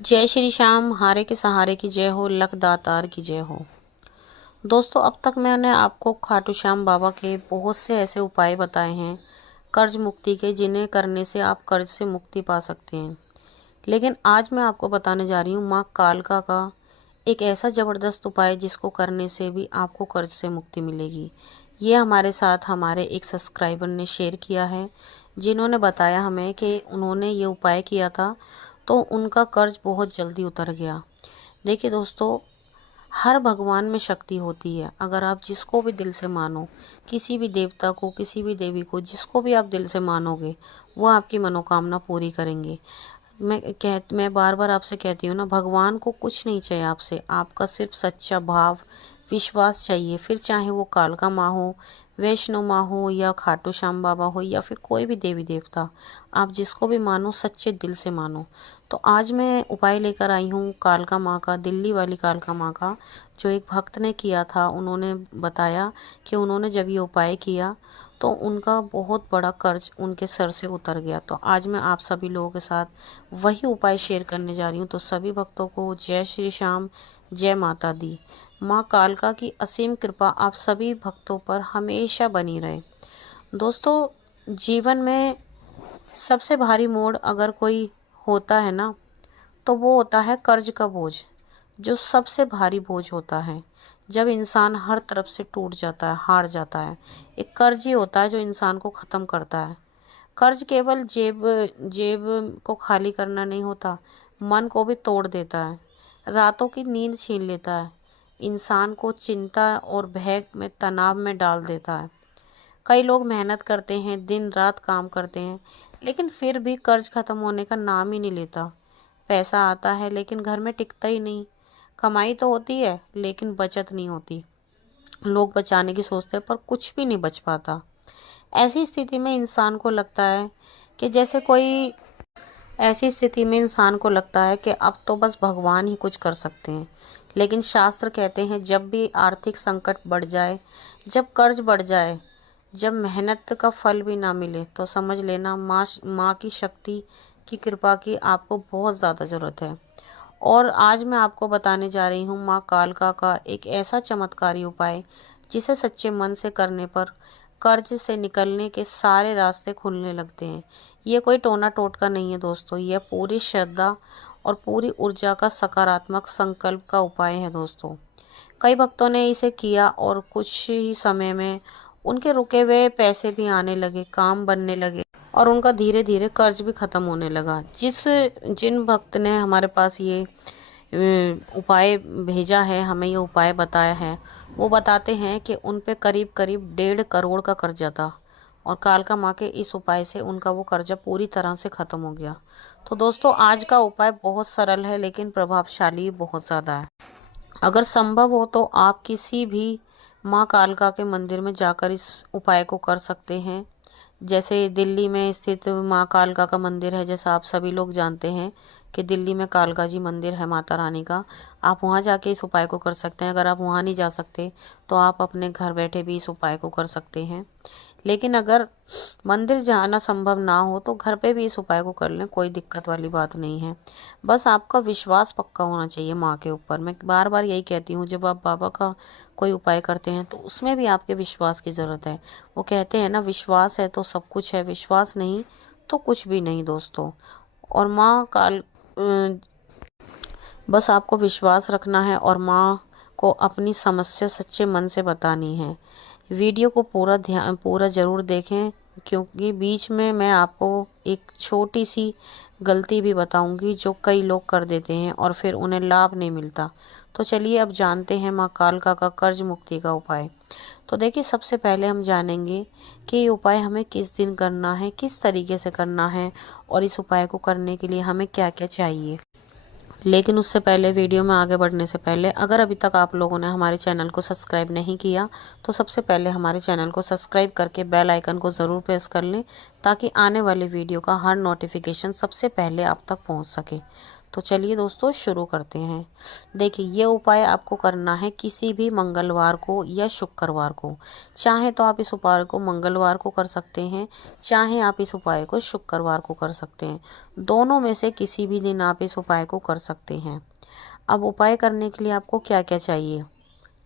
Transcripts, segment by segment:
जय श्री श्याम, हारे के सहारे की जय हो, लक दातार की जय हो। दोस्तों, अब तक मैंने आपको खाटू श्याम बाबा के बहुत से ऐसे उपाय बताए हैं कर्ज मुक्ति के, जिन्हें करने से आप कर्ज से मुक्ति पा सकते हैं। लेकिन आज मैं आपको बताने जा रही हूँ माँ कालका का एक ऐसा ज़बरदस्त उपाय जिसको करने से भी आपको कर्ज से मुक्ति मिलेगी। ये हमारे साथ हमारे एक सब्सक्राइबर ने शेयर किया है, जिन्होंने बताया हमें कि उन्होंने ये उपाय किया था तो उनका कर्ज बहुत जल्दी उतर गया। देखिए दोस्तों, हर भगवान में शक्ति होती है। अगर आप जिसको भी दिल से मानो, किसी भी देवता को, किसी भी देवी को, जिसको भी आप दिल से मानोगे, वो आपकी मनोकामना पूरी करेंगे। मैं बार बार आपसे कहती हूँ ना, भगवान को कुछ नहीं चाहिए आपसे, आपका सिर्फ सच्चा भाव, विश्वास चाहिए। फिर चाहे वो कालका माँ हो, वैष्णो माँ हो, या खाटू श्याम बाबा हो, या फिर कोई भी देवी देवता, आप जिसको भी मानो सच्चे दिल से मानो। तो आज मैं उपाय लेकर आई हूँ कालका माँ का, दिल्ली वाली कालका माँ का, जो एक भक्त ने किया था। उन्होंने बताया कि उन्होंने जब ये उपाय किया तो उनका बहुत बड़ा कर्ज उनके सर से उतर गया। तो आज मैं आप सभी लोगों के साथ वही उपाय शेयर करने जा रही हूँ। तो सभी भक्तों को जय श्री श्याम, जय माता दी। माँ कालका की असीम कृपा आप सभी भक्तों पर हमेशा बनी रहे। दोस्तों, जीवन में सबसे भारी मोड़ अगर कोई होता है ना, तो वो होता है कर्ज का बोझ, जो सबसे भारी बोझ होता है। जब इंसान हर तरफ से टूट जाता है, हार जाता है, एक कर्ज ही होता है जो इंसान को ख़त्म करता है। कर्ज केवल जेब जेब को खाली करना नहीं होता, मन को भी तोड़ देता है, रातों की नींद छीन लेता है, इंसान को चिंता और भय में, तनाव में डाल देता है। कई लोग मेहनत करते हैं, दिन रात काम करते हैं, लेकिन फिर भी कर्ज खत्म होने का नाम ही नहीं लेता। पैसा आता है लेकिन घर में टिकता ही नहीं। कमाई तो होती है लेकिन बचत नहीं होती। लोग बचाने की सोचते हैं पर कुछ भी नहीं बच पाता। ऐसी स्थिति में इंसान को लगता है कि जैसे कोई ऐसी स्थिति में इंसान को लगता है कि अब तो बस भगवान ही कुछ कर सकते हैं। लेकिन शास्त्र कहते हैं, जब भी आर्थिक संकट बढ़ जाए, जब कर्ज बढ़ जाए, जब मेहनत का फल भी ना मिले, तो समझ लेना माँ की शक्ति की, कृपा की आपको बहुत ज़्यादा ज़रूरत है। और आज मैं आपको बताने जा रही हूँ माँ कालका का एक ऐसा चमत्कारी उपाय, जिसे सच्चे मन से करने पर कर्ज से निकलने के सारे रास्ते खुलने लगते हैं। ये कोई टोना टोटका नहीं है दोस्तों, यह पूरी श्रद्धा और पूरी ऊर्जा का सकारात्मक संकल्प का उपाय है दोस्तों। कई भक्तों ने इसे किया और कुछ ही समय में उनके रुके हुए पैसे भी आने लगे, काम बनने लगे, और उनका धीरे धीरे कर्ज भी ख़त्म होने लगा। जिन भक्त ने हमारे पास ये उपाय भेजा है, हमें ये उपाय बताया है, वो बताते हैं कि उन पे करीब करीब 1.5 करोड़ का कर्जा था, और कालका माँ के इस उपाय से उनका वो कर्जा पूरी तरह से ख़त्म हो गया। तो दोस्तों, आज का उपाय बहुत सरल है लेकिन प्रभावशाली बहुत ज़्यादा है। अगर संभव हो तो आप किसी भी माँ कालका के मंदिर में जाकर इस उपाय को कर सकते हैं। जैसे दिल्ली में स्थित माँ कालका का मंदिर है, जैसा आप सभी लोग जानते हैं कि दिल्ली में कालका जी मंदिर है माता रानी का। आप वहाँ जाके इस उपाय को कर सकते हैं। अगर आप वहाँ नहीं जा सकते तो आप अपने घर बैठे भी इस उपाय को कर सकते हैं। लेकिन अगर मंदिर जाना संभव ना हो तो घर पे भी इस उपाय को कर लें, कोई दिक्कत वाली बात नहीं है। बस आपका विश्वास पक्का होना चाहिए माँ के ऊपर। मैं बार बार यही कहती हूँ, जब आप बाबा का कोई उपाय करते हैं तो उसमें भी आपके विश्वास की ज़रूरत है। वो कहते हैं ना, विश्वास है तो सब कुछ है, विश्वास नहीं तो कुछ भी नहीं दोस्तों। और बस आपको विश्वास रखना है और माँ को अपनी समस्या सच्चे मन से बतानी है। वीडियो को पूरा ज़रूर देखें, क्योंकि बीच में मैं आपको एक छोटी सी गलती भी बताऊंगी जो कई लोग कर देते हैं और फिर उन्हें लाभ नहीं मिलता। तो चलिए अब जानते हैं माँ कालका का कर्ज मुक्ति का उपाय। तो देखिए, सबसे पहले हम जानेंगे कि ये उपाय हमें किस दिन करना है, किस तरीके से करना है, और इस उपाय को करने के लिए हमें क्या क्या चाहिए। लेकिन उससे पहले, वीडियो में आगे बढ़ने से पहले, अगर अभी तक आप लोगों ने हमारे चैनल को सब्सक्राइब नहीं किया तो सबसे पहले हमारे चैनल को सब्सक्राइब करके बेल आइकन को ज़रूर प्रेस कर लें, ताकि आने वाली वीडियो का हर नोटिफिकेशन सबसे पहले आप तक पहुंच सके। तो चलिए दोस्तों शुरू करते हैं। देखिए, ये उपाय आपको करना है किसी भी मंगलवार को या शुक्रवार को। चाहे तो आप इस उपाय को मंगलवार को कर सकते हैं, चाहे आप इस उपाय को शुक्रवार को कर सकते हैं। दोनों में से किसी भी दिन आप इस उपाय को कर सकते हैं। अब उपाय करने के लिए आपको क्या क्या चाहिए,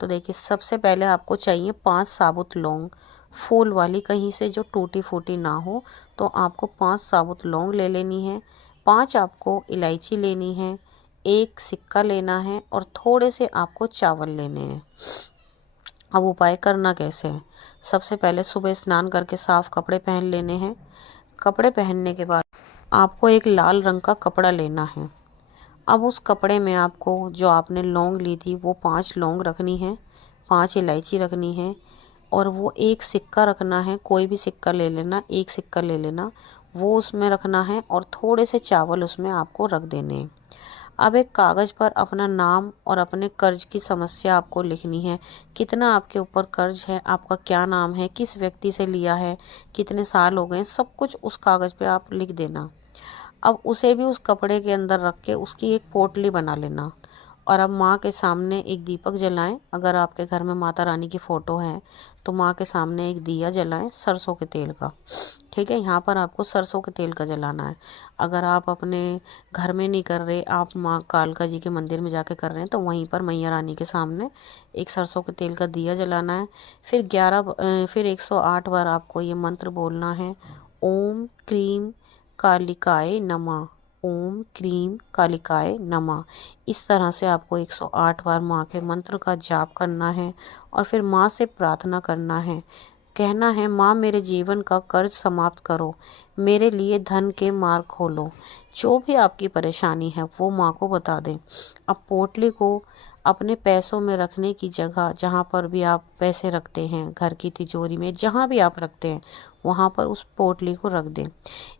तो देखिए, सबसे पहले आपको चाहिए 5 साबुत लौंग, फूल वाली, कहीं से जो टूटी फूटी ना हो। तो आपको 5 साबुत लौंग ले लेनी है, 5 आपको इलायची लेनी है, 1 सिक्का लेना है और थोड़े से आपको चावल लेने हैं। अब उपाय करना कैसे है, सबसे पहले सुबह स्नान करके साफ कपड़े पहन लेने हैं। कपड़े पहनने के बाद आपको एक लाल रंग का कपड़ा लेना है। अब उस कपड़े में आपको जो आपने लौंग ली थी वो 5 लौंग रखनी है, 5 इलायची रखनी है और वो 1 सिक्का रखना है। कोई भी सिक्का ले लेना, 1 सिक्का ले लेना, वो उसमें रखना है और थोड़े से चावल उसमें आपको रख देने हैं। अब एक कागज़ पर अपना नाम और अपने कर्ज की समस्या आपको लिखनी है। कितना आपके ऊपर कर्ज है, आपका क्या नाम है, किस व्यक्ति से लिया है, कितने साल हो गए, सब कुछ उस कागज़ पे आप लिख देना। अब उसे भी उस कपड़े के अंदर रख के उसकी एक पोटली बना लेना और अब माँ के सामने एक दीपक जलाएं। अगर आपके घर में माता रानी की फ़ोटो है तो माँ के सामने एक दिया जलाएं सरसों के तेल का। ठीक है, यहाँ पर आपको सरसों के तेल का जलाना है। अगर आप अपने घर में नहीं कर रहे, आप माँ कालका जी के मंदिर में जाके कर रहे हैं, तो वहीं पर मैया रानी के सामने एक सरसों के तेल का दिया जलाना है। फिर 108 बार आपको ये मंत्र बोलना है, ओम क्रीम कालिकाय नमः, ओम क्रीम कालिकाय नमः। इस तरह से आपको 108 बार माँ के मंत्र का जाप करना है और फिर माँ से प्रार्थना करना है। कहना है, माँ मेरे जीवन का कर्ज समाप्त करो, मेरे लिए धन के मार्ग खोलो। जो भी आपकी परेशानी है वो माँ को बता दें। अब पोटली को अपने पैसों में रखने की जगह, जहाँ पर भी आप पैसे रखते हैं, घर की तिजोरी में, जहाँ भी आप रखते हैं, वहाँ पर उस पोटली को रख दें।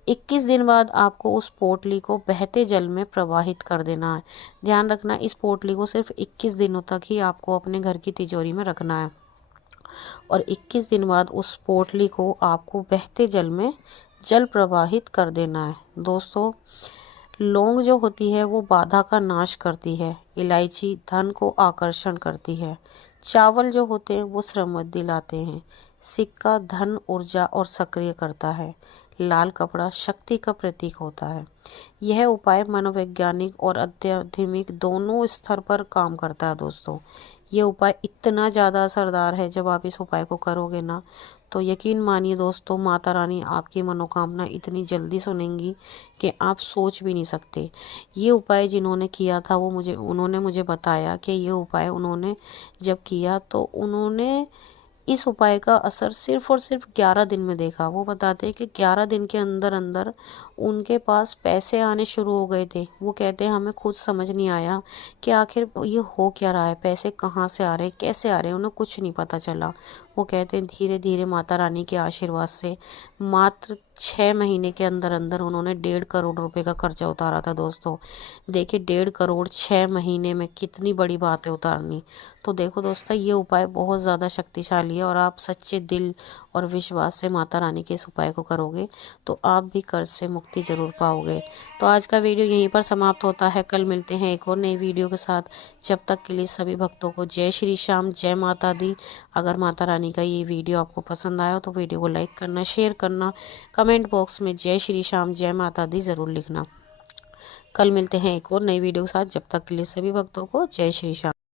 21 दिन बाद आपको उस पोटली को बहते जल में प्रवाहित कर देना है। ध्यान रखना, इस पोटली को सिर्फ 21 दिनों तक ही आपको अपने घर की तिजोरी में रखना है और 21 दिन बाद उस पोटली को आपको बहते जल में जल प्रवाहित कर देना है। दोस्तों, लौंग जो होती है वो बाधा का नाश करती है, इलायची धन को आकर्षण करती है, चावल जो होते हैं वो समृद्धि दिलाते हैं, सिक्का धन, ऊर्जा और सक्रिय करता है, लाल कपड़ा शक्ति का प्रतीक होता है। यह उपाय मनोवैज्ञानिक और आध्यात्मिक दोनों स्तर पर काम करता है। दोस्तों, ये उपाय इतना ज़्यादा असरदार है, जब आप इस उपाय को करोगे ना, तो यकीन मानिए दोस्तों, माता रानी आपकी मनोकामना इतनी जल्दी सुनेंगी कि आप सोच भी नहीं सकते। ये उपाय जिन्होंने किया था उन्होंने मुझे बताया कि ये उपाय उन्होंने जब किया तो उन्होंने इस उपाय का असर सिर्फ़ और सिर्फ 11 दिन में देखा। वो बताते हैं कि 11 दिन के अंदर अंदर उनके पास पैसे आने शुरू हो गए थे। वो कहते हैं, हमें खुद समझ नहीं आया कि आखिर ये हो क्या रहा है, पैसे कहाँ से आ रहे हैं, कैसे आ रहे हैं, उन्हें कुछ नहीं पता चला। वो कहते हैं, धीरे धीरे माता रानी के आशीर्वाद से मात्र 6 महीने के अंदर अंदर उन्होंने 1.5 करोड़ रुपए का कर्जा उतारा था। दोस्तों, देखिए, 1.5 करोड़ 6 महीने में कितनी बड़ी बात है उतारनी। तो देखो दोस्तों, ये उपाय बहुत ज़्यादा शक्तिशाली है और आप सच्चे दिल और विश्वास से माता रानी के इस उपाय को करोगे तो आप भी कर्ज से मुक्ति ज़रूर पाओगे। तो आज का वीडियो यहीं पर समाप्त होता है। कल मिलते हैं एक और नई वीडियो के साथ। जब तक के लिए सभी भक्तों को जय श्री श्याम, जय माता दी। अगर माता रानी का ये वीडियो आपको पसंद आया तो वीडियो को लाइक करना, शेयर करना, कमेंट बॉक्स में जय श्री श्याम, जय माता दी ज़रूर लिखना। कल मिलते हैं एक और नई वीडियो के साथ। जब तक के लिए सभी भक्तों को जय श्री श्याम।